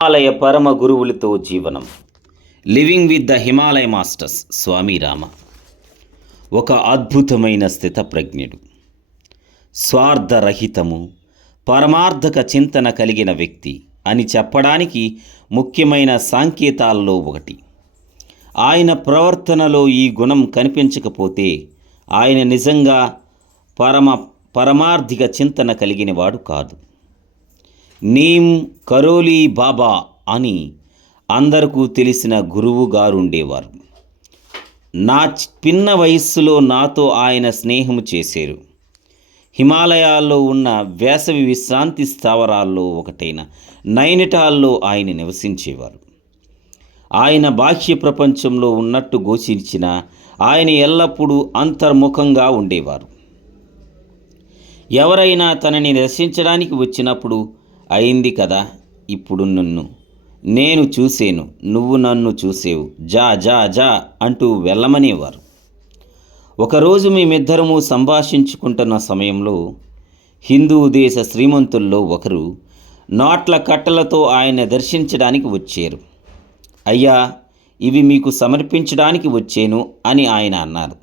హిమాలయ పరమ గురువులతో జీవనం. Living with the Himalaya masters. Swami Rama ఒక అద్భుతమైన స్థితప్రజ్ఞుడు, స్వార్థరహితము, పరమార్థక చింతన కలిగిన వ్యక్తి అని చెప్పడానికి ముఖ్యమైన సంకేతాల్లో ఒకటి. ఆయన ప్రవర్తనలో ఈ గుణం కనిపించకపోతే ఆయన నిజంగా పరమార్థిక చింతన కలిగినవాడు కాదు. నీమ్ కరోలి బాబా అని అందరికీ తెలిసిన గురువు గారుండేవారు. నా పిన్న వయస్సులో నాతో ఆయన స్నేహం చేశారు. హిమాలయాల్లో ఉన్న వేసవి విశ్రాంతి స్థావరాల్లో ఒకటైన నైనిటాల్లో ఆయన నివసించేవారు. ఆయన బాహ్య ప్రపంచంలో ఉన్నట్టు గోచరించిన ఆయన ఎల్లప్పుడూ అంతర్ముఖంగా ఉండేవారు. ఎవరైనా తనని దర్శించడానికి వచ్చినప్పుడు, అయింది కదా, ఇప్పుడు నేను చూసేను, నువ్వు నన్ను చూసేవు, జా జా జా అంటూ వెళ్ళమనేవారు. ఒకరోజు మేమిద్దరము సంభాషించుకుంటున్న సమయంలో హిందూ దేశ శ్రీమంతుల్లో ఒకరు నోట్ల కట్టలతో ఆయన దర్శించడానికి వచ్చారు. అయ్యా, ఇవి మీకు సమర్పించడానికి వచ్చాను అని ఆయన అన్నారు.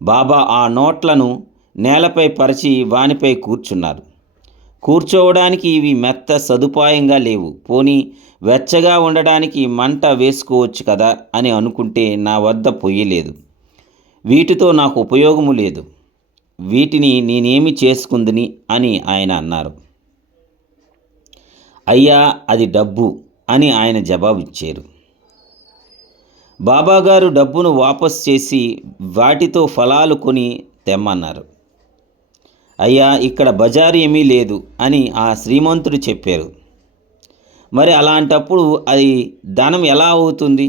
బాబా ఆ నోట్లను నేలపై పరిచి వానిపై కూర్చున్నారు. కూర్చోవడానికి ఇవి మెత్త సదుపాయంగా లేవు, పోనీ వెచ్చగా ఉండడానికి మంట వేసుకోవచ్చు కదా అని అనుకుంటే నా వద్ద పొయ్యి లేదు, వీటితో నాకు ఉపయోగము లేదు, వీటిని నేనేమి చేసుకుందని అని ఆయన అన్నారు. అయ్యా, అది డబ్బు అని ఆయన జవాబిచ్చారు. బాబాగారు డబ్బును వాపస్ చేసి వాటితో ఫలాలు కొని తెమ్మన్నారు. అయ్యా, ఇక్కడ బజారు ఏమీ లేదు అని ఆ శ్రీమంతుడు చెప్పారు. మరి అలాంటప్పుడు అది ధనం ఎలా అవుతుంది?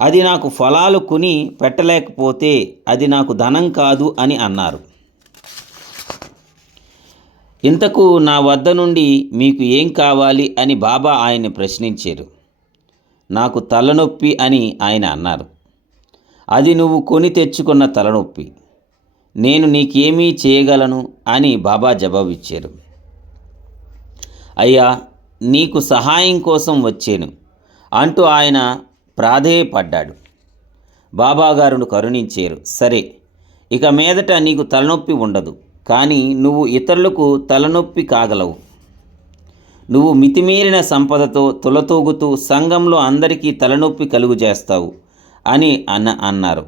అది నాకు ఫలాలు కొని పెట్టలేకపోతే అది నాకు ధనం కాదు అని అన్నారు. ఇంతకు నా వద్ద నుండి మీకు ఏం కావాలి అని బాబా ఆయన్ని ప్రశ్నించారు. నాకు తలనొప్పి అని ఆయన అన్నారు. అది నువ్వు కొని తెచ్చుకున్న తలనొప్పి, నేను నీకేమీ చేయగలను అని బాబా జవాబిచ్చారు. అయ్యా, నీకు సహాయం కోసం వచ్చాను అంటూ ఆయన ప్రాధేయపడ్డాడు. బాబాగారును కరుణించారు. సరే, ఇక మీదట నీకు తలనొప్పి ఉండదు, కానీ నువ్వు ఇతరులకు తలనొప్పి కాగలవు. నువ్వు మితిమీరిన సంపదతో తులతూగుతూ సంఘంలో అందరికీ తలనొప్పి కలుగు చేస్తావు అని అన్నారు.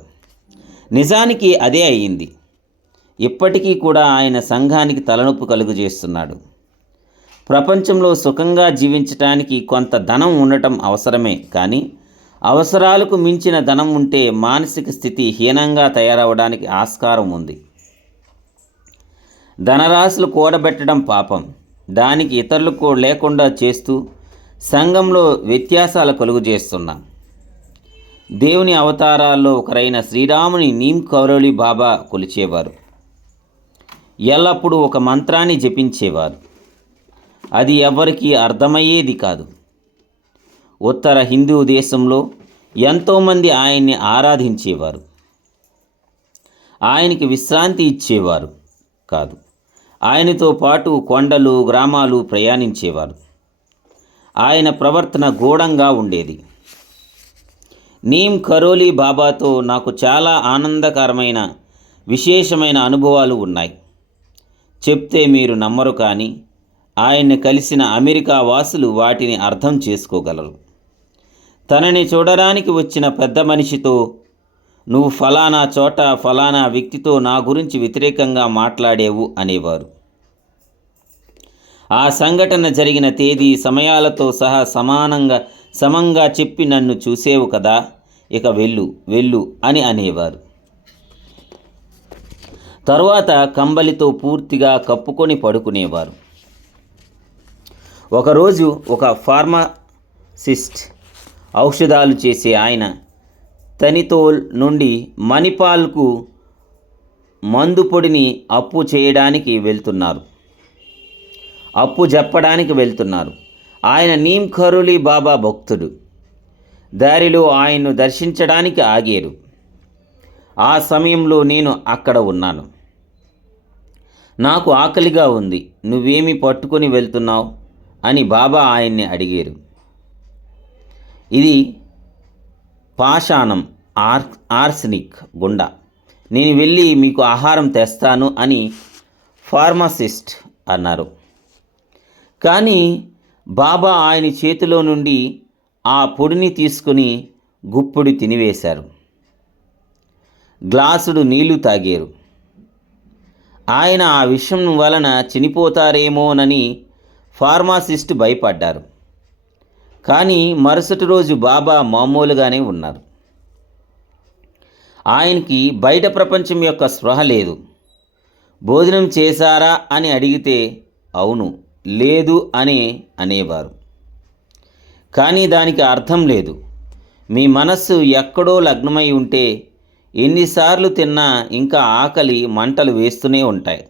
నిజానికి అదే అయ్యింది. ఇప్పటికీ కూడా ఆయన సంఘానికి తలనొప్పి కలుగు చేస్తున్నాడు. ప్రపంచంలో సుఖంగా జీవించటానికి కొంత ధనం ఉండటం అవసరమే, కానీ అవసరాలకు మించిన ధనం ఉంటే మానసిక స్థితి హీనంగా తయారవడానికి ఆస్కారం ఉంది. ధనరాశులు కూడబెట్టడం పాపం. దానికి ఇతరులకు లేకుండా చేస్తూ సంఘంలో వ్యత్యాసాలు కలుగు చేస్తున్నాం. దేవుని అవతారాల్లో ఒకరైన శ్రీరాముని నీమ్ కౌరలి బాబా కొలిచేవారు. ఎల్లప్పుడూ ఒక మంత్రాన్ని జపించేవారు. అది ఎవరికీ అర్థమయ్యేది కాదు. ఉత్తర హిందూ దేశంలో ఎంతోమంది ఆయన్ని ఆరాధించేవారు. ఆయనకి విశ్రాంతి ఇచ్చేవారు కాదు. ఆయనతో పాటు కొండలు, గ్రామాలు ప్రయాణించేవారు. ఆయన ప్రవర్తన గూఢంగా ఉండేది. నీమ్ కరోలి బాబాతో నాకు చాలా ఆనందకరమైన విశేషమైన అనుభవాలు ఉన్నాయి. చెప్తే మీరు నమ్మరు, కానీ ఆయన్ని కలిసిన అమెరికా వాసులు వాటిని అర్థం చేసుకోగలరు. తనని చూడడానికి వచ్చిన పెద్ద మనిషితో, నువ్వు ఫలానా చోట ఫలానా వ్యక్తితో నా గురించి వ్యతిరేకంగా మాట్లాడేవు అనేవారు. ఆ సంఘటన జరిగిన తేదీ సమయాలతో సహా సమంగా చెప్పి నన్ను చూసేవు కదా, ఇక వెళ్ళు అని అనేవారు. తరువాత కంబలితో పూర్తిగా కప్పుకొని పడుకునేవారు. ఒకరోజు ఒక ఫార్మసిస్ట్ ఔషధాలు చేసే ఆయన తనితోల్ నుండి మణిపాల్కు మందు పొడిని అప్పు చెప్పడానికి వెళ్తున్నారు. ఆయన నీమ్ కరోలి బాబా భక్తుడు. దారిలో ఆయన్ను దర్శించడానికి ఆగారు. ఆ సమయంలో నేను అక్కడ ఉన్నాను. నాకు ఆకలిగా ఉంది, నువ్వేమి పట్టుకొని వెళ్తున్నావు అని బాబా ఆయన్ని అడిగారు. ఇది పాషాణం, ఆర్సెనిక్ గుండ. నేను వెళ్ళి మీకు ఆహారం తెస్తాను అని ఫార్మసిస్ట్ అన్నారు. కానీ బాబా ఆయన చేతిలో నుండి ఆ పొడిని తీసుకుని గుప్పుడు తినివేశారు. గ్లాసుడు నీళ్లు తాగారు. ఆయన ఆ విషయం వలన చనిపోతారేమోనని ఫార్మాసిస్ట్ భయపడ్డారు. కానీ మరుసటి రోజు బాబా మామూలుగానే ఉన్నారు. ఆయనకి బయట ప్రపంచం యొక్క స్పృహ లేదు. భోజనం చేశారా అని అడిగితే అవును, లేదు అని అనేవారు. కానీ దానికి అర్థం లేదు. మీ మనస్సు ఎక్కడో లగ్నమై ఉంటే ఎన్నిసార్లు తిన్నా ఇంకా ఆకలి మంటలు వేస్తూనే ఉంటాయి.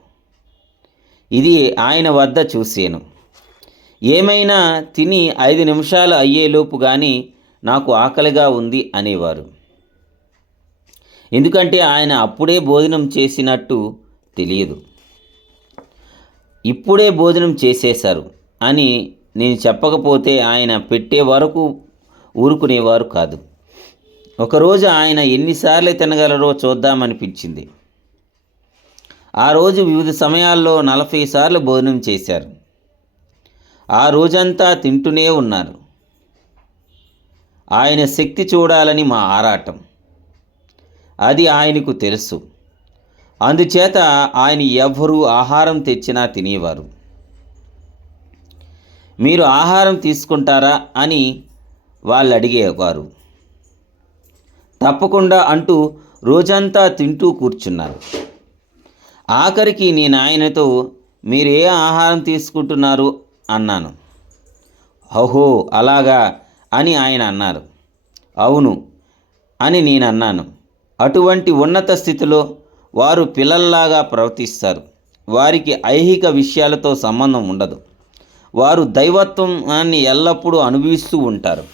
ఇది ఆయన వద్ద చూశాను. ఏమైనా తిని 5 నిమిషాలు అయ్యేలోపు కానీ నాకు ఆకలిగా ఉంది అనేవారు. ఎందుకంటే ఆయన అప్పుడే భోజనం చేసినట్టు తెలియదు. ఇప్పుడే భోజనం చేసేశారు అని నేను చెప్పకపోతే ఆయన పెట్టే వరకు ఊరుకునేవారు కాదు. ఒకరోజు ఆయన ఎన్నిసార్లు తినగలరో చూద్దామనిపించింది. ఆ రోజు వివిధ సమయాల్లో 40 సార్లు భోజనం చేశారు. ఆ రోజంతా తింటూనే ఉన్నారు. ఆయన శక్తి చూడాలని మా ఆరాటం. అది ఆయనకు తెలుసు. అందుచేత ఆయన ఎవ్వరూ ఆహారం తెచ్చినా తినేవారు. మీరు ఆహారం తీసుకుంటారా అని వాళ్ళు అడిగేవారు. తప్పకుండా అంటూ రోజంతా తింటూ కూర్చున్నారు. ఆఖరికి నేను ఆయనతో మీరు ఏ ఆహారం తీసుకుంటున్నారు అన్నాను. అహో అలాగా అని ఆయన అన్నారు. అవును అని నేను అన్నాను. అటువంటి ఉన్నత స్థితిలో వారు పిల్లల్లాగా ప్రవర్తిస్తారు. వారికి ఐహిక విషయాలతో సంబంధం ఉండదు. వారు దైవత్వాన్ని ఎల్లప్పుడూ అనుభవిస్తూ ఉంటారు.